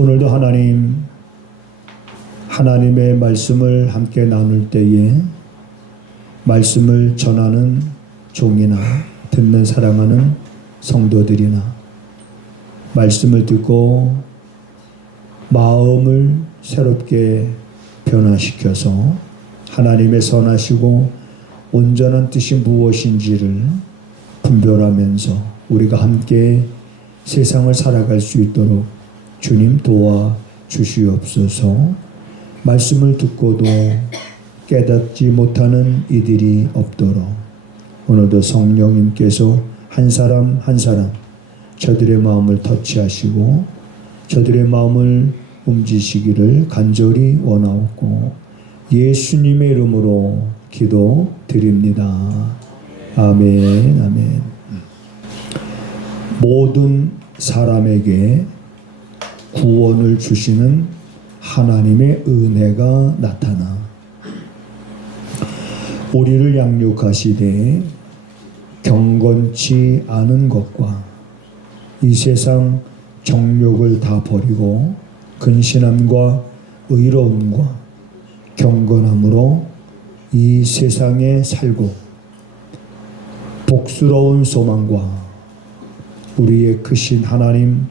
오늘도 하나님의 말씀을 함께 나눌 때에 말씀을 전하는 종이나 듣는 사랑하는 성도들이나 말씀을 듣고 마음을 새롭게 변화시켜서 하나님의 선하시고 온전한 뜻이 무엇인지를 분별하면서 우리가 함께 세상을 살아갈 수 있도록 주님 도와 주시옵소서. 말씀을 듣고도 깨닫지 못하는 이들이 없도록 오늘도 성령님께서 한 사람 한 사람 저들의 마음을 터치하시고 저들의 마음을 움직이시기를 간절히 원하옵고 예수님의 이름으로 기도드립니다. 아멘. 아멘. 모든 사람에게 구원을 주시는 하나님의 은혜가 나타나 우리를 양육하시되 경건치 않은 것과 이 세상 정욕을 다 버리고 근신함과 의로움과 경건함으로 이 세상에 살고 복스러운 소망과 우리의 크신 하나님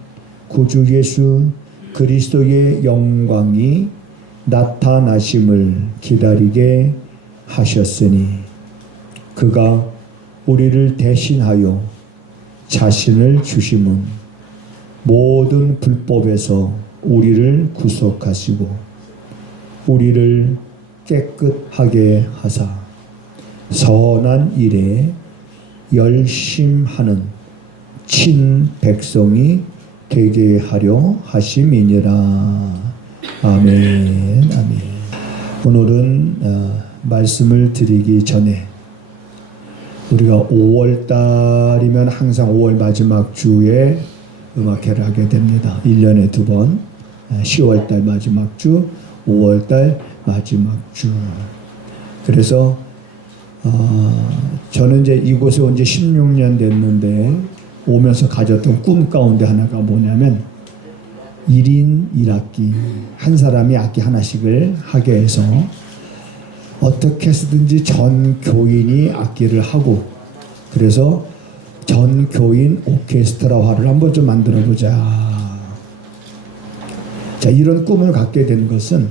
구주 예수 그리스도의 영광이 나타나심을 기다리게 하셨으니 그가 우리를 대신하여 자신을 주심은 모든 불법에서 우리를 구속하시고 우리를 깨끗하게 하사 선한 일에 열심하는 친백성이 되게 하려 하심이니라. 아멘. 아멘. 오늘은 말씀을 드리기 전에 우리가 5월달이면 항상 5월 마지막 주에 음악회를 하게 됩니다. 1년에 2번 10월달 마지막 주 5월달 마지막 주. 그래서 저는 이제 이곳에 온 지 16년 됐는데 오면서 가졌던 꿈 가운데 하나가 뭐냐면 1인 1악기 한 사람이 악기 하나씩을 하게 해서 어떻게 해서든지 전 교인이 악기를 하고 그래서 전 교인 오케스트라화를 한번 좀 만들어 보자. 자, 이런 꿈을 갖게 된 것은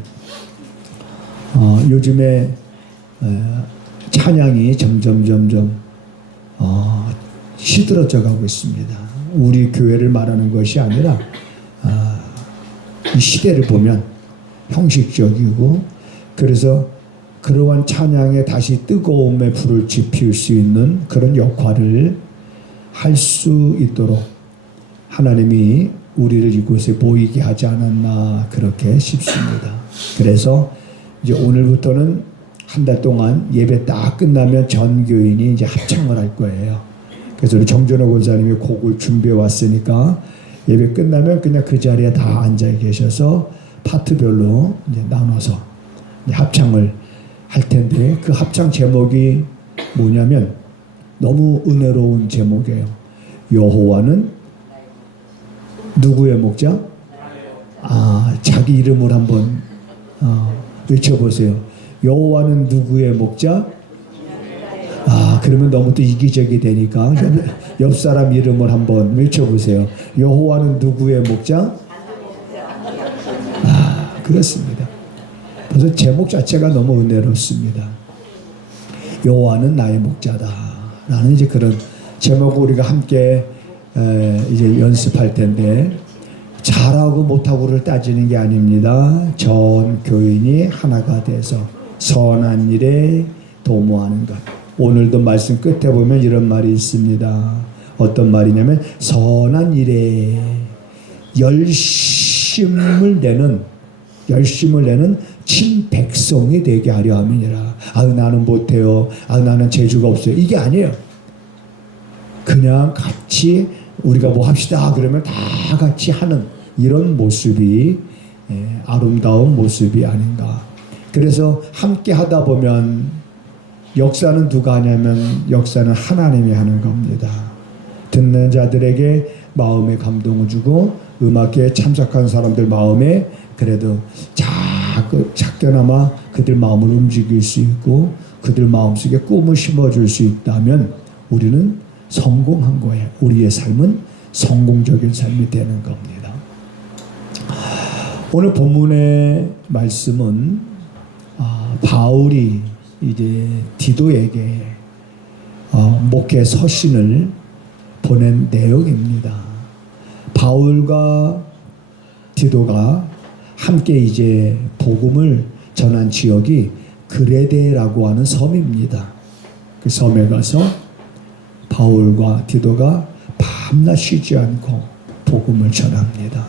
요즘에 찬양이 점점 시들어져 가고 있습니다. 우리 교회를 말하는 것이 아니라 이 시대를 보면 형식적이고 그래서 그러한 찬양에 다시 뜨거움의 불을 지필 수 있는 그런 역할을 할 수 있도록 하나님이 우리를 이곳에 모이게 하지 않았나 그렇게 싶습니다. 그래서 이제 오늘부터는 한 달 동안 예배 딱 끝나면 전 교인이 이제 합창을 할 거예요. 그래서 우리 정준호 권사님이 곡을 준비해 왔으니까 예배 끝나면 그냥 그 자리에 다 앉아 계셔서 파트별로 이제 나눠서 이제 합창을 할 텐데 그 합창 제목이 뭐냐면 너무 은혜로운 제목이에요. 여호와는 누구의 목자? 자기 이름을 한번 외쳐보세요. 여호와는 누구의 목자? 그러면 너무 또 이기적이 되니까 옆 사람 이름을 한번 외쳐보세요. 여호와는 누구의 목자? 그렇습니다. 그래서 제목 자체가 너무 은혜롭습니다. 여호와는 나의 목자다 라는 이제 그런 제목을 우리가 함께 이제 연습할 텐데 잘하고 못하고를 따지는 게 아닙니다. 전 교인이 하나가 돼서 선한 일에 도모하는 것. 오늘도 말씀 끝에 보면 이런 말이 있습니다. 어떤 말이냐면 선한 일에 열심을 내는 친백성이 되게 하려 함이니라. 나는 못해요. 나는 재주가 없어요. 이게 아니에요. 그냥 같이 우리가 뭐 합시다 그러면 다 같이 하는 이런 모습이 아름다운 모습이 아닌가. 그래서 함께 하다 보면 역사는 누가 하냐면 역사는 하나님이 하는 겁니다. 듣는 자들에게 마음의 감동을 주고 음악회에 참석한 사람들 마음에 그래도 작게나마 그들 마음을 움직일 수 있고 그들 마음속에 꿈을 심어줄 수 있다면 우리는 성공한 거예요. 우리의 삶은 성공적인 삶이 되는 겁니다. 오늘 본문의 말씀은 바울이 이제 디도에게 목회 서신을 보낸 내용입니다. 바울과 디도가 함께 이제 복음을 전한 지역이 그레데라고 하는 섬입니다. 그 섬에 가서 바울과 디도가 밤낮 쉬지 않고 복음을 전합니다.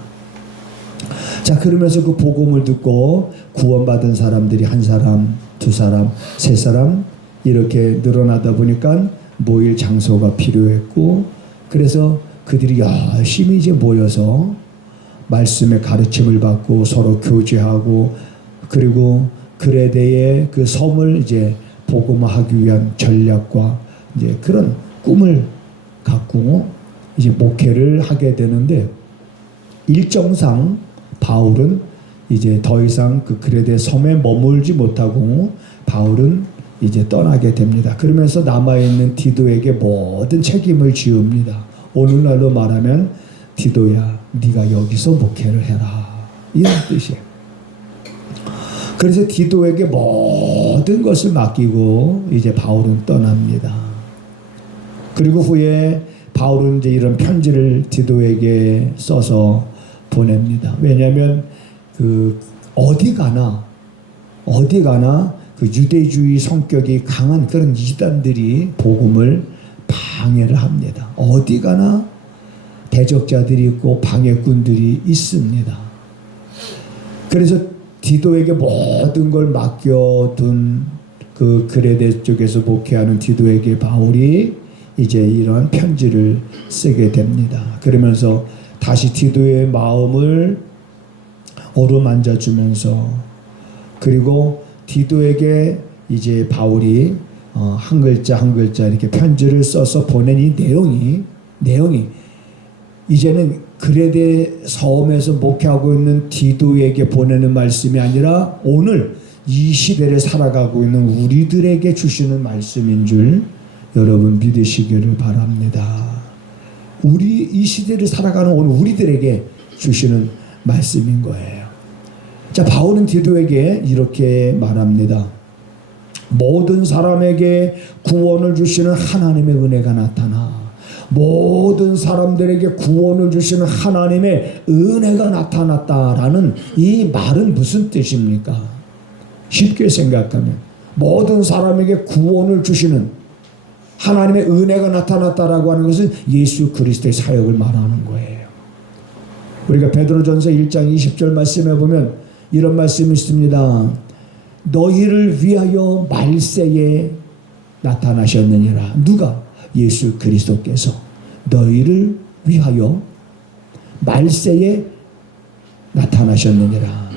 자, 그러면서 그 복음을 듣고 구원받은 사람들이 한 사람, 두 사람, 세 사람 이렇게 늘어나다 보니까 모일 장소가 필요했고, 그래서 그들이 열심히 이제 모여서 말씀의 가르침을 받고 서로 교제하고, 그리고 그레데의 그 섬을 이제 복음화하기 위한 전략과 이제 그런 꿈을 갖고 이제 목회를 하게 되는데, 일정상 바울은 이제 더 이상 그 그레데 섬에 머물지 못하고 바울은 이제 떠나게 됩니다. 그러면서 남아있는 디도에게 모든 책임을 지웁니다. 오늘날로 말하면 디도야, 네가 여기서 목회를 해라, 이런 뜻이에요. 그래서 디도에게 모든 것을 맡기고 이제 바울은 떠납니다. 그리고 후에 바울은 이제 이런 편지를 디도에게 써서 보냅니다. 왜냐하면 그 어디 가나 그 유대주의 성격이 강한 그런 이단들이 복음을 방해를 합니다. 어디 가나 대적자들이 있고 방해꾼들이 있습니다. 그래서 디도에게 모든 걸 맡겨둔 그 그레데 쪽에서 목회하는 디도에게 바울이 이제 이러한 편지를 쓰게 됩니다. 그러면서 다시 디도의 마음을 어루만져 주면서, 그리고 디도에게 이제 바울이 한 글자 한 글자 이렇게 편지를 써서 보낸 이 내용이 이제는 그레데 섬에서 목회하고 있는 디도에게 보내는 말씀이 아니라 오늘 이 시대를 살아가고 있는 우리들에게 주시는 말씀인 줄 여러분 믿으시기를 바랍니다. 우리 이 시대를 살아가는 오늘 우리들에게 주시는 말씀인 거예요. 자, 바울은 디도에게 이렇게 말합니다. 모든 사람에게 구원을 주시는 하나님의 은혜가 나타나, 모든 사람들에게 구원을 주시는 하나님의 은혜가 나타났다라는 이 말은 무슨 뜻입니까? 쉽게 생각하면 모든 사람에게 구원을 주시는 하나님의 은혜가 나타났다라고 하는 것은 예수 그리스도의 사역을 말하는 거예요. 우리가 베드로전서 1장 20절 말씀에 보면 이런 말씀이 있습니다. 너희를 위하여 말세에 나타나셨느니라. 누가? 예수 그리스도께서 너희를 위하여 말세에 나타나셨느니라.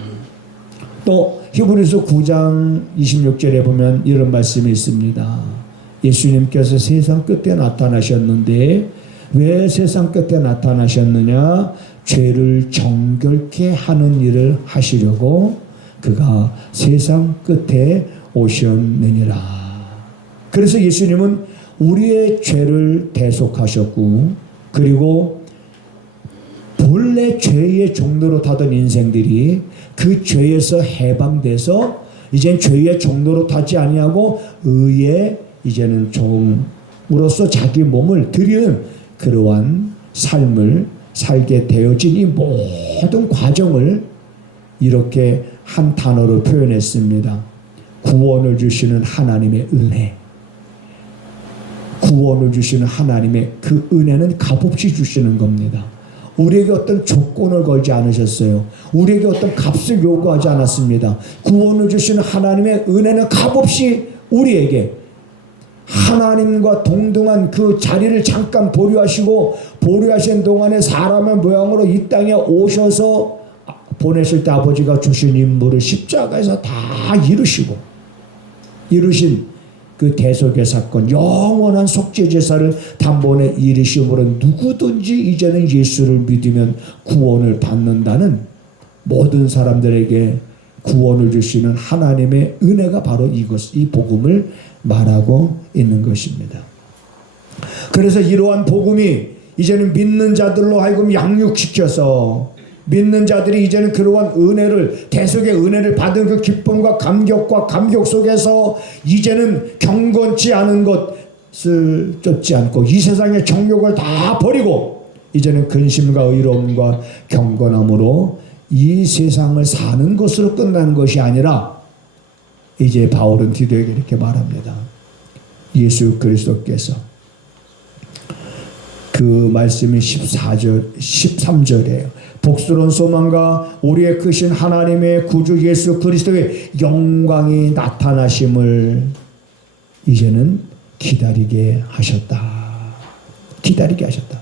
또 히브리서 9장 26절에 보면 이런 말씀이 있습니다. 예수님께서 세상 끝에 나타나셨는데 왜 세상 끝에 나타나셨느냐? 죄를 정결케 하는 일을 하시려고 그가 세상 끝에 오셨느니라. 그래서 예수님은 우리의 죄를 대속하셨고, 그리고 본래 죄의 종로로 타던 인생들이 그 죄에서 해방돼서 이젠 죄의 종로로 타지 아니하고 의의 이제는 종으로서 자기 몸을 드리는 그러한 삶을 살게 되어진 이 모든 과정을 이렇게 한 단어로 표현했습니다. 구원을 주시는 하나님의 은혜. 구원을 주시는 하나님의 그 은혜는 값없이 주시는 겁니다. 우리에게 어떤 조건을 걸지 않으셨어요. 우리에게 어떤 값을 요구하지 않았습니다. 구원을 주시는 하나님의 은혜는 값없이 우리에게 하나님과 동등한 그 자리를 잠깐 보류하시고, 보류하신 동안에 사람의 모양으로 이 땅에 오셔서 보내실 때 아버지가 주신 임무를 십자가에서 다 이루신 그 대속의 사건, 영원한 속죄제사를 단번에 이르심으로 누구든지 이제는 예수를 믿으면 구원을 받는다는 모든 사람들에게 구원을 주시는 하나님의 은혜가 바로 이 복음을 말하고 있는 것입니다. 그래서 이러한 복음이 이제는 믿는 자들로 하여금 양육시켜서 믿는 자들이 이제는 그러한 은혜를, 대속의 은혜를 받은 그 기쁨과 감격과 감격 속에서 이제는 경건치 않은 것을 쫓지 않고 이 세상의 정욕을 다 버리고 이제는 근심과 의로움과 경건함으로 이 세상을 사는 것으로 끝나는 것이 아니라 이제 바울은 디도에게 이렇게 말합니다. 예수 그리스도께서 그 말씀이 13절이에요. 복스러운 소망과 우리의 크신 하나님의 구주 예수 그리스도의 영광이 나타나심을 이제는 기다리게 하셨다. 기다리게 하셨다.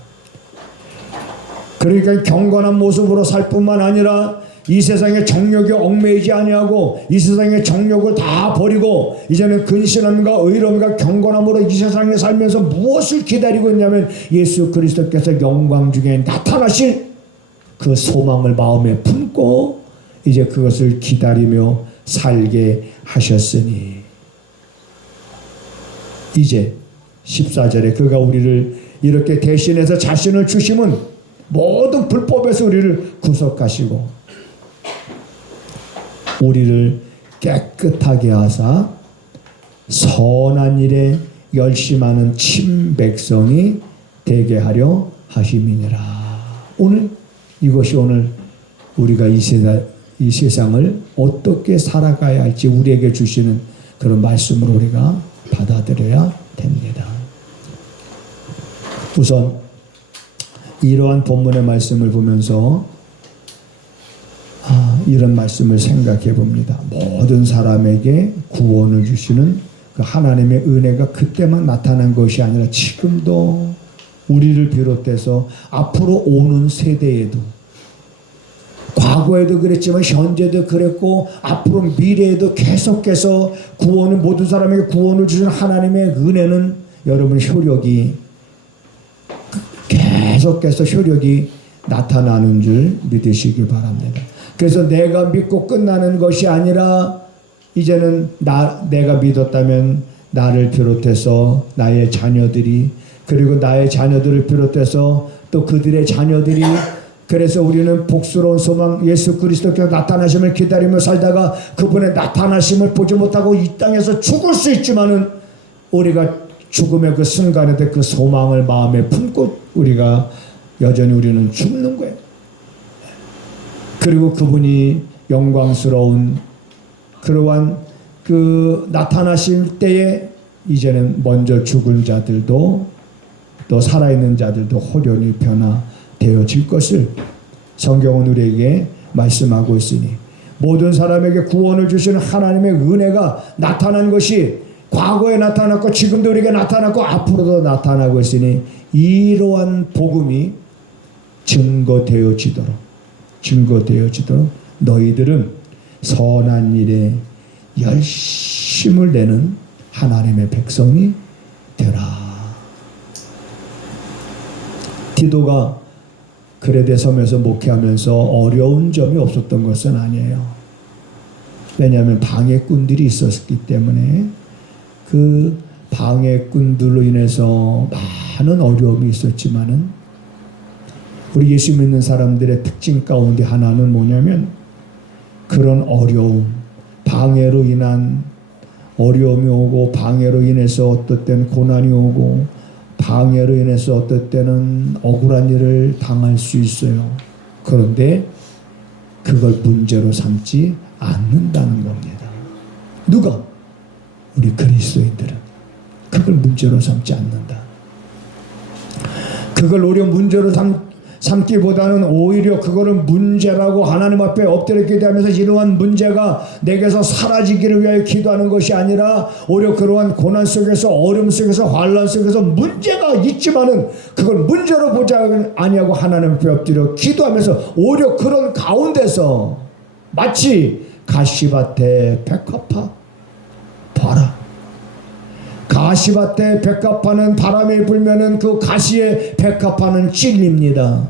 그러니까 경건한 모습으로 살 뿐만 아니라 이 세상의 정욕에 얽매이지 아니하고 이 세상의 정욕을 다 버리고 이제는 근신함과 의로움과 경건함으로 이 세상에 살면서 무엇을 기다리고 있냐면 예수 그리스도께서 영광 중에 나타나실 그 소망을 마음에 품고 이제 그것을 기다리며 살게 하셨으니 이제 14절에 그가 우리를 이렇게 대신해서 자신을 주심은 모든 불법에서 우리를 구속하시고 우리를 깨끗하게 하사 선한 일에 열심하는 친백성이 되게 하려 하심이니라. 이것이 오늘 우리가 이 세상을 어떻게 살아가야 할지 우리에게 주시는 그런 말씀으로 우리가 받아들여야 됩니다. 우선 이러한 본문의 말씀을 보면서 이런 말씀을 생각해 봅니다. 모든 사람에게 구원을 주시는 그 하나님의 은혜가 그때만 나타난 것이 아니라 지금도 우리를 비롯해서 앞으로 오는 세대에도 과거에도 그랬지만 현재도 그랬고 앞으로 미래에도 계속해서 구원을 모든 사람에게 구원을 주시는 하나님의 은혜는 여러분 계속해서 효력이 나타나는 줄 믿으시기 바랍니다. 그래서 내가 믿고 끝나는 것이 아니라 이제는 내가 믿었다면 나를 비롯해서 나의 자녀들이 그리고 나의 자녀들을 비롯해서 또 그들의 자녀들이 그래서 우리는 복스러운 소망 예수 그리스도께서 나타나심을 기다리며 살다가 그분의 나타나심을 보지 못하고 이 땅에서 죽을 수 있지만은 우리가 죽음의 그 순간에 그 소망을 마음에 품고 우리가 여전히 우리는 죽는 거예요. 그리고 그분이 영광스러운 그러한 그 나타나실 때에 이제는 먼저 죽은 자들도 또 살아있는 자들도 호련히 변화되어질 것을 성경은 우리에게 말씀하고 있으니 모든 사람에게 구원을 주시는 하나님의 은혜가 나타난 것이 과거에 나타났고 지금도 우리에게 나타났고 앞으로도 나타나고 있으니 이러한 복음이 증거되어지도록 너희들은 선한 일에 열심을 내는 하나님의 백성이 되라. 디도가 그레데 섬에서 목회하면서 어려운 점이 없었던 것은 아니에요. 왜냐하면 방해꾼들이 있었기 때문에 그 방해꾼들로 인해서 많은 어려움이 있었지만은 우리 예수 믿는 사람들의 특징 가운데 하나는 뭐냐면 그런 어려움, 방해로 인한 어려움이 오고 방해로 인해서 어떨 때는 고난이 오고 방해로 인해서 어떨 때는 억울한 일을 당할 수 있어요. 그런데 그걸 문제로 삼지 않는다는 겁니다. 누가? 우리 그리스도인들은 그걸 문제로 삼지 않는다. 그걸 오히려 문제로 삼기보다는 오히려 그거를 문제라고 하나님 앞에 엎드려 기도하면서 이러한 문제가 내게서 사라지기를 위하여 기도하는 것이 아니라 오히려 그러한 고난 속에서 어려움 속에서 환난 속에서 문제가 있지만은 그걸 문제로 보지 아니하고 하나님 앞에 엎드려 기도하면서 오히려 그런 가운데서 마치 가시밭에 백합화 봐라. 가시밭에 백합화는 바람이 불면은 그 가시의 백합화는 찔립니다.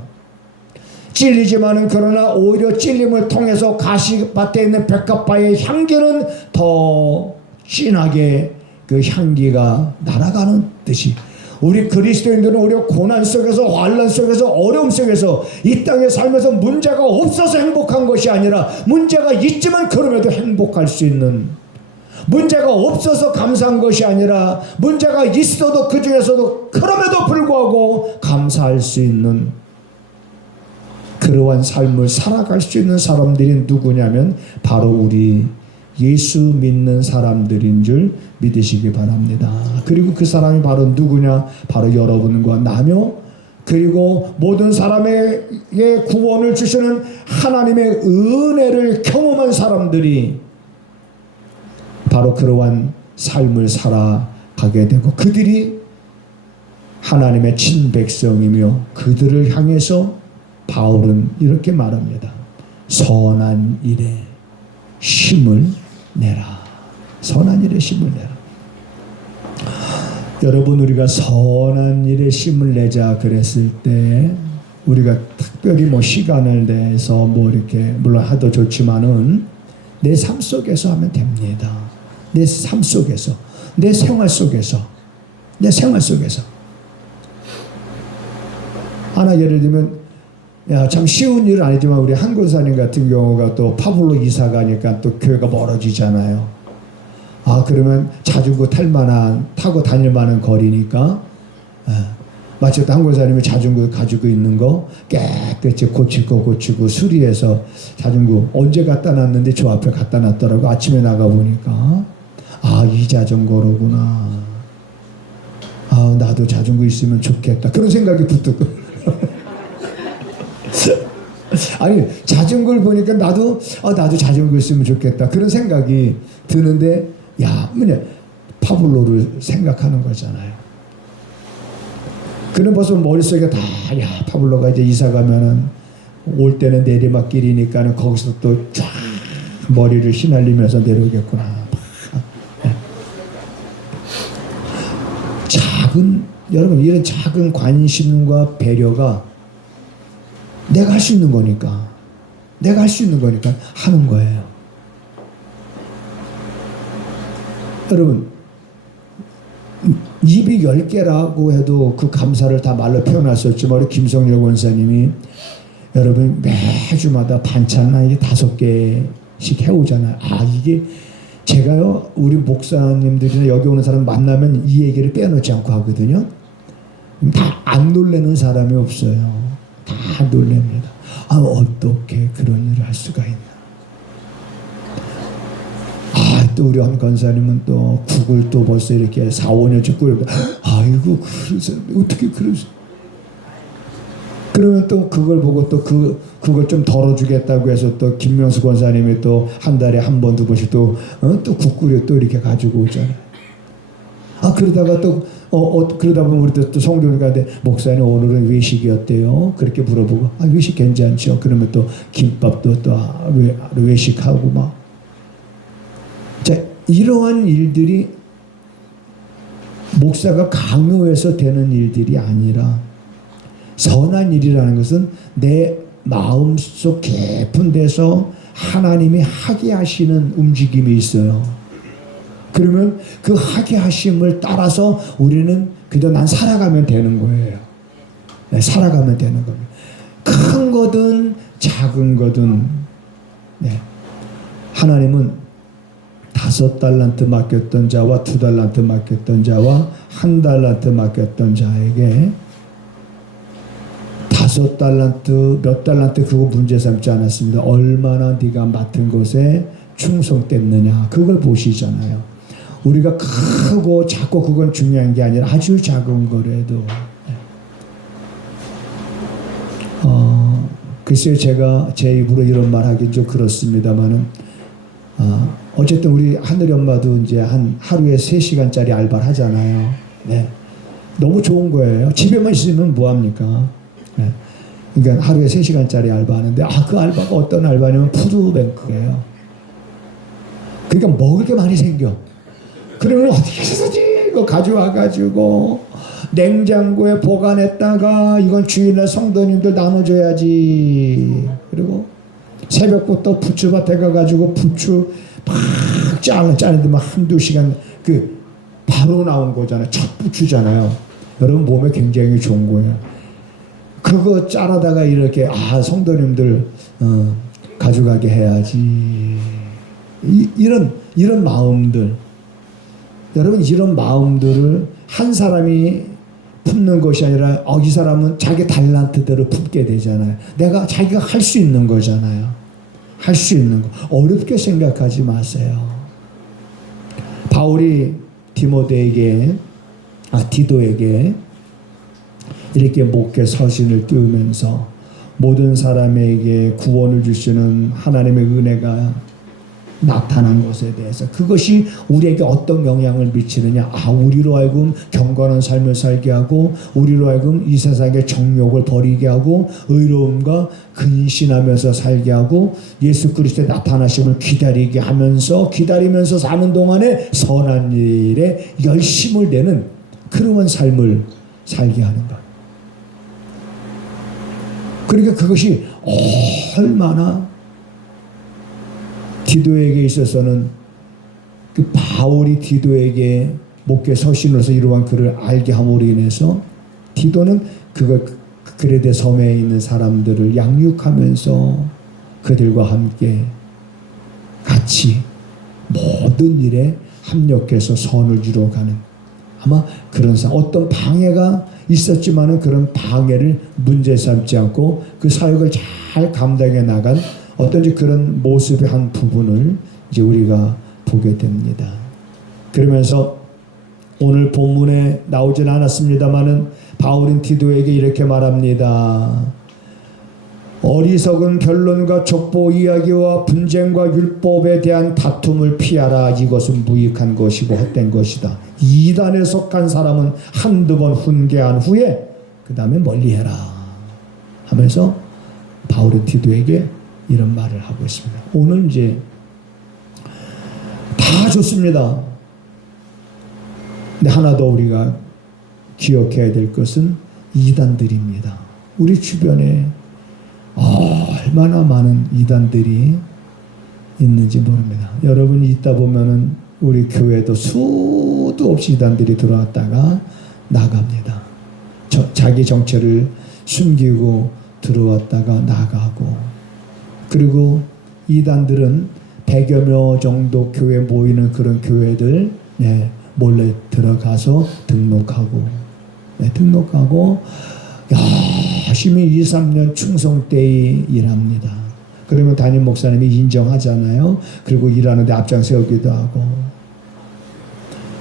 찔리지만은 그러나 오히려 찔림을 통해서 가시밭에 있는 백합화의 향기는 더 진하게 그 향기가 날아가는 듯이 우리 그리스도인들은 오히려 고난 속에서 환난 속에서 어려움 속에서 이 땅에 살면서 문제가 없어서 행복한 것이 아니라 문제가 있지만 그럼에도 행복할 수 있는, 문제가 없어서 감사한 것이 아니라 문제가 있어도 그 중에서도 그럼에도 불구하고 감사할 수 있는 그러한 삶을 살아갈 수 있는 사람들이 누구냐면 바로 우리 예수 믿는 사람들인 줄 믿으시기 바랍니다. 그리고 그 사람이 바로 누구냐? 바로 여러분과 나며 그리고 모든 사람에게 구원을 주시는 하나님의 은혜를 경험한 사람들이 바로 그러한 삶을 살아가게 되고 그들이 하나님의 친백성이며 그들을 향해서 바울은 이렇게 말합니다. 선한 일에 힘을 내라. 선한 일에 힘을 내라. 여러분, 우리가 선한 일에 힘을 내자 그랬을 때 우리가 특별히 뭐 시간을 내서 뭐 이렇게 물론 하도 좋지만은 내 삶 속에서 하면 됩니다. 내 삶 속에서, 내 생활 속에서, 내 생활 속에서. 하나 예를 들면 참 쉬운 일은 아니지만 우리 한 권사님 같은 경우가 또 파블로 이사 가니까 또 교회가 멀어지잖아요. 그러면 자전거 타고 다닐 만한 거리니까 마치 한 권사님이 자전거 가지고 있는 거 깨끗이 고칠 거 고치고 수리해서 자전거 언제 갖다 놨는데 저 앞에 갖다 놨더라고. 아침에 나가보니까 이 자전거로구나. 나도 자전거 있으면 좋겠다. 그런 생각이 붙고 아니 자전거를 보니까 나도 자전거 있으면 좋겠다 그런 생각이 드는데 뭐냐 파블로를 생각하는 거잖아요. 그는 벌써 머릿속에 다 파블로가 이제 이사 가면은 올 때는 내리막길이니까는 거기서 또 쫙 머리를 휘날리면서 내려오겠구나. 여러분 이런 작은 관심과 배려가 내가 할 수 있는 거니까 하는 거예요. 여러분 입이 10개라고 해도 그 감사를 다 말로 표현할 수 없지만 우리 김성렬 권사님이 여러분 매주마다 반찬을 이게 5개씩 해오잖아요. 이게 제가요 우리 목사님들이나 여기 오는 사람 만나면 이 얘기를 빼놓지 않고 하거든요. 다 안 놀래는 사람이 없어요. 다 놀랍니다. 어떻게 그런 일을 할 수가 있나. 또 우리 한 권사님은 또 국을 또 벌써 이렇게 4, 5년째 끓여. 아이고 그러세요. 어떻게 그러세요. 그러면 또 그걸 보고 또 그걸 좀 덜어주겠다고 해서 또 김명수 권사님이 또 한 달에 한 번, 두 번씩 또 국 끓여 또 이렇게 가지고 오잖아요. 그러다가 또 그러다 보면 우리 또 성도니까 목사님 오늘은 외식이었대요. 그렇게 물어보고 외식 괜찮죠. 그러면 또 김밥도 또 외식하고 막. 자, 이러한 일들이 목사가 강요해서 되는 일들이 아니라 선한 일이라는 것은 내 마음속 깊은 데서 하나님이 하게 하시는 움직임이 있어요. 그러면 그 하게 하심을 따라서 우리는 그저 난 살아가면 되는 거예요. 살아가면 되는 겁니다. 큰 거든 작은 거든 하나님은 5달란트 맡겼던 자와 2달란트 맡겼던 자와 1달란트 맡겼던 자에게 5달란트 몇 달란트 그거 문제 삼지 않았습니다. 얼마나 네가 맡은 것에 충성됐느냐 그걸 보시잖아요. 우리가 크고 작고 그건 중요한 게 아니라 아주 작은 거라도 글쎄요 제가 제 입으로 이런 말 하긴 좀 그렇습니다만은 어쨌든 우리 하늘이 엄마도 이제 하루에 3시간짜리 알바를 하잖아요. 너무 좋은 거예요. 집에만 있으면 뭐합니까? 그러니까 하루에 3시간짜리 알바 하는데 그 알바가 어떤 알바냐면 푸드뱅크예요. 그러니까 먹을 게 많이 생겨. 그러면 어떻게 해서지? 이거 가져와가지고 냉장고에 보관했다가 이건 주일날 성도님들 나눠줘야지. 그리고 새벽부터 부추밭에 가가지고 부추 막 짜는데 막 한두 시간 바로 나온 거잖아요. 첫 부추잖아요. 여러분 몸에 굉장히 좋은 거예요. 그거 짜라다가 이렇게 성도님들 가져가게 해야지. 이런 마음들, 여러분 이런 마음들을 한 사람이 품는 것이 아니라 이 사람은 자기 달란트대로 품게 되잖아요. 자기가 할 수 있는 거잖아요. 할 수 있는 거. 어렵게 생각하지 마세요. 바울이 디도에게 이렇게 목회 서신을 띄우면서 모든 사람에게 구원을 주시는 하나님의 은혜가 나타난 것에 대해서 그것이 우리에게 어떤 영향을 미치느냐. 우리로 하여금 경건한 삶을 살게 하고 우리로 하여금 이 세상의 정욕을 버리게 하고 의로움과 근신하면서 살게 하고 예수 그리스도의 나타나심을 기다리면서 사는 동안에 선한 일에 열심을 내는 그러한 삶을 살게 하는 것. 그러니까 그것이 얼마나 디도에게 있어서는 바울이 디도에게 목회 서신으로서 이러한 글을 알게 함으로 인해서 디도는 그레데 섬에 있는 사람들을 양육하면서 그들과 함께 같이 모든 일에 합력해서 선을 이루어가는 아마 그런 어떤 방해가 있었지만은 그런 방해를 문제 삼지 않고 그 사역을 잘 감당해 나간 어떤지 그런 모습의 한 부분을 이제 우리가 보게 됩니다. 그러면서 오늘 본문에 나오진 않았습니다만은 바울은 디도에게 이렇게 말합니다. 어리석은 변론과 족보 이야기와 분쟁과 율법에 대한 다툼을 피하라. 이것은 무익한 것이고 헛된 것이다. 이단에 속한 사람은 한두 번 훈계한 후에 그 다음에 멀리해라 하면서 바울은 디도에게 이런 말을 하고 있습니다. 오늘 이제 다 좋습니다. 근데 하나 더 우리가 기억해야 될 것은 이단들입니다. 우리 주변에 얼마나 많은 이단들이 있는지 모릅니다. 여러분이 있다 보면은 우리 교회도 수도 없이 이단들이 들어왔다가 나갑니다. 자기 정체를 숨기고 들어왔다가 나가고, 그리고 이단들은 100여 명 정도 교회 모이는 그런 교회들 몰래 들어가서 등록하고 열심히 2, 3년 충성되이 일합니다. 그러면 담임 목사님이 인정하잖아요. 그리고 일하는데 앞장세우기도 하고.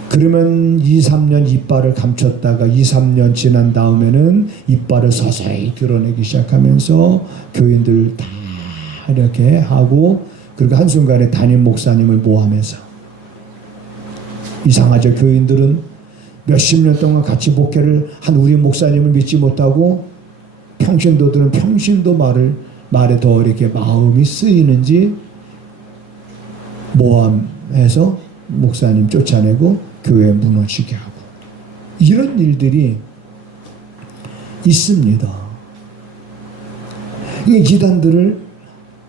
그러면 2, 3년 이빨을 감췄다가 2, 3년 지난 다음에는 이빨을 서서히 드러내기 시작하면서 교인들 다 이렇게 하고, 그리고 한순간에 담임 목사님을 모함해서, 이상하죠. 교인들은 몇십 년 동안 같이 목회를 한 우리 목사님을 믿지 못하고 평신도들은 평신도 말에 더 이렇게 마음이 쓰이는지 모함해서 목사님 쫓아내고 교회 무너지게 하고, 이런 일들이 있습니다. 이 이단들을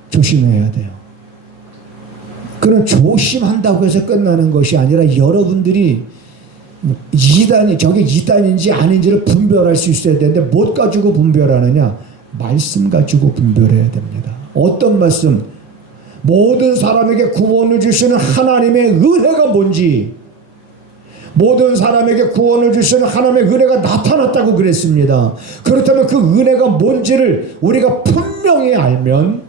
조심해야 돼요. 그런 조심한다고 해서 끝나는 것이 아니라 여러분들이 저게 이단인지 아닌지를 분별할 수 있어야 되는데, 못 가지고 분별하느냐? 말씀 가지고 분별해야 됩니다. 어떤 말씀? 모든 사람에게 구원을 주시는 하나님의 은혜가 뭔지, 모든 사람에게 구원을 주시는 하나님의 은혜가 나타났다고 그랬습니다. 그렇다면 그 은혜가 뭔지를 우리가 분명히 알면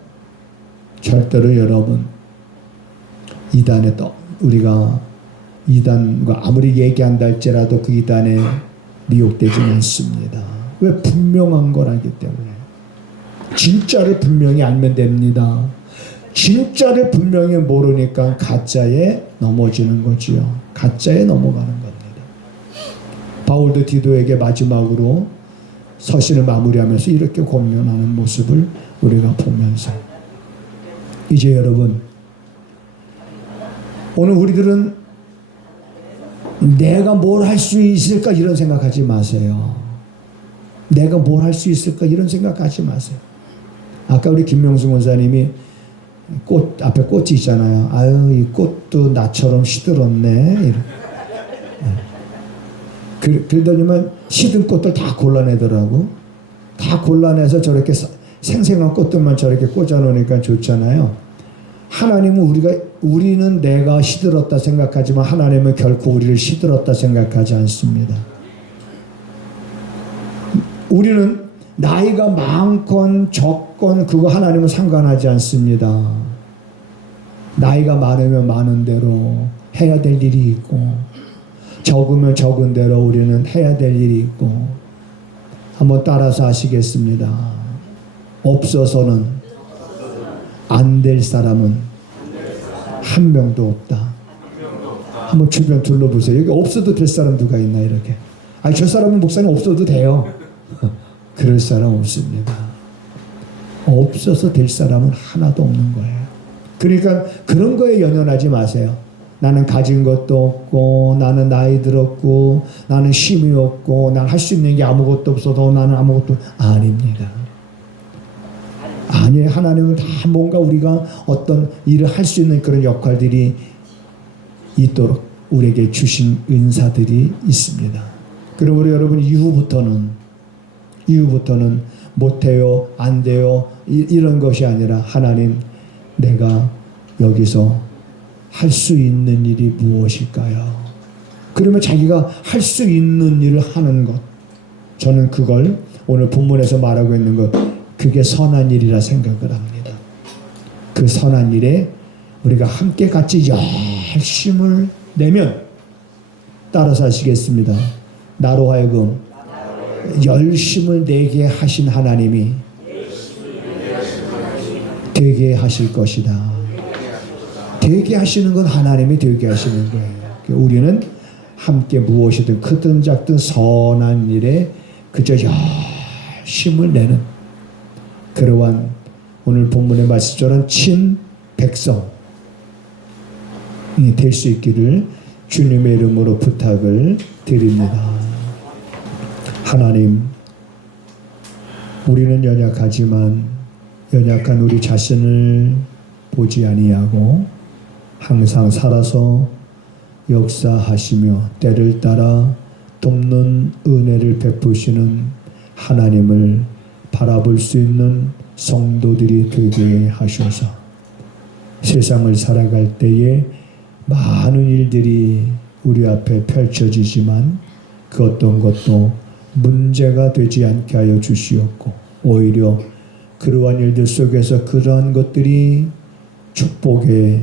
절대로 여러분 우리가 이단과 아무리 얘기한다 할지라도 그 이단에 미혹되지 않습니다. 왜? 분명한 걸 알기 때문에. 진짜를 분명히 알면 됩니다. 진짜를 분명히 모르니까 가짜에 넘어지는 거지요. 가짜에 넘어가는 겁니다. 바울도 디도에게 마지막으로 서신을 마무리하면서 이렇게 권면하는 모습을 우리가 보면서, 이제 여러분, 오늘 우리들은 내가 뭘 할 수 있을까 이런 생각하지 마세요. 내가 뭘 할 수 있을까 이런 생각하지 마세요. 아까 우리 김명수 원사님이 꽃 앞에 꽃이 있잖아요. 아유 이 꽃도 나처럼 시들었네. 그러더니만 시든 꽃들 다 골라내더라고. 다 골라내서 저렇게 생생한 꽃들만 저렇게 꽂아놓으니까 좋잖아요. 하나님은 우리는 내가 시들었다 생각하지만 하나님은 결코 우리를 시들었다 생각하지 않습니다. 우리는 나이가 많건 적건 그거 하나님은 상관하지 않습니다. 나이가 많으면 많은 대로 해야 될 일이 있고 적으면 적은 대로 우리는 해야 될 일이 있고 한번 따라서 하시겠습니다. 없어서는 안 될 사람은 한 명도 없다. 한번 주변 둘러보세요. 여기 없어도 될 사람 누가 있나 이렇게. 아니 저 사람은 목사님 없어도 돼요. 그럴 사람 없습니다. 없어서 될 사람은 하나도 없는 거예요. 그러니까 그런 거에 연연하지 마세요. 나는 가진 것도 없고 나는 나이 들었고 나는 힘이 없고 난 할 수 있는 게 아무것도 없어도 나는 아무것도 아닙니다. 아니에요. 하나님은 다 뭔가 우리가 어떤 일을 할 수 있는 그런 역할들이 있도록 우리에게 주신 은사들이 있습니다. 그리고 우리 여러분 이후부터는 못해요 안 돼요 이런 것이 아니라 하나님 내가 여기서 할 수 있는 일이 무엇일까요? 그러면 자기가 할 수 있는 일을 하는 것, 저는 그걸 오늘 본문에서 말하고 있는 것, 그게 선한 일이라 생각을 합니다. 그 선한 일에 우리가 함께 같이 열심을 내면, 따라서 하시겠습니다. 나로 하여금 열심을 내게 하신 하나님이 되게 하실 것이다. 되게 하시는 건 하나님이 되게 하시는 거예요. 우리는 함께 무엇이든 크든 작든 선한 일에 그저 열심을 내는 그러한 오늘 본문의 말씀처럼 친백성이 될 수 있기를 주님의 이름으로 부탁을 드립니다. 하나님, 우리는 연약하지만 연약한 우리 자신을 보지 아니하고 항상 살아서 역사하시며 때를 따라 돕는 은혜를 베푸시는 하나님을 바라볼 수 있는 성도들이 되게 하셔서 세상을 살아갈 때에 많은 일들이 우리 앞에 펼쳐지지만 그 어떤 것도 문제가 되지 않게 하여 주시옵고 오히려 그러한 일들 속에서 그러한 것들이 축복의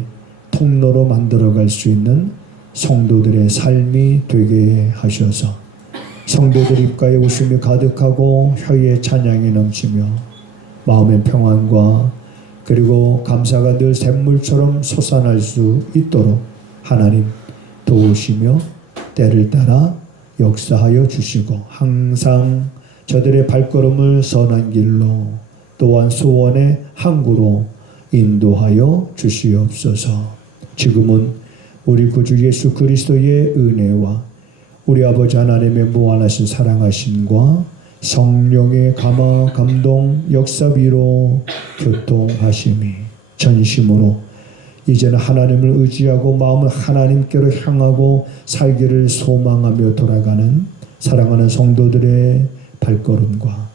통로로 만들어갈 수 있는 성도들의 삶이 되게 하셔서 성도들 입가에 웃음이 가득하고 혀에 찬양이 넘치며 마음의 평안과 그리고 감사가 늘 샘물처럼 솟아날 수 있도록 하나님 도우시며 때를 따라 역사하여 주시고 항상 저들의 발걸음을 선한 길로 또한 소원의 항구로 인도하여 주시옵소서. 지금은 우리 구주 예수 그리스도의 은혜와 우리 아버지 하나님의 무한하신 사랑하심과 성령의 감화 감동 역사비로 교통하심이 전심으로 이제는 하나님을 의지하고 마음을 하나님께로 향하고 살기를 소망하며 돌아가는 사랑하는 성도들의 발걸음과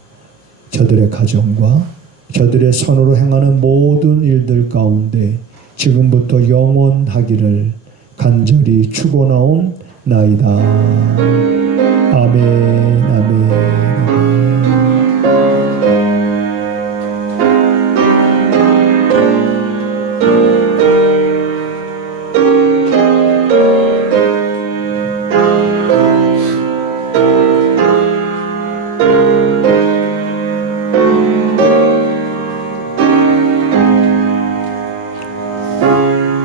저들의 가정과 저들의 손으로 행하는 모든 일들 가운데 지금부터 영원하기를 간절히 축원하옵나이다. 아멘, 아멘.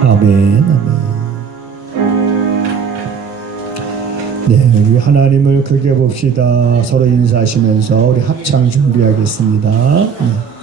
아멘, 아멘. 네, 우리 하나님을 크게 봅시다. 서로 인사하시면서 우리 합창 준비하겠습니다. 네.